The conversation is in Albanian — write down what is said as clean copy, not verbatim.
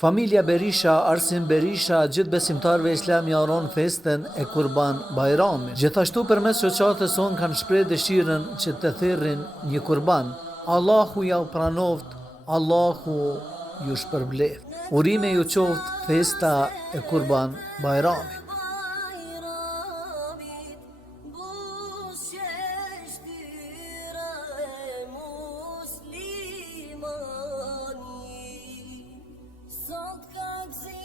Familja Berisha, Arsim Berisha, gjithë besimtarëve islam jaron festën e Kurban Bajramit. Gjithashtu përmes shoqatës sonë kanë shprehë dëshirën që të thirrin një kurban. Allahu ja u pranoft, Allahu ju shpërbleft. Urime ju qoftë festa e Kurban Bajramit. Sot ka gzi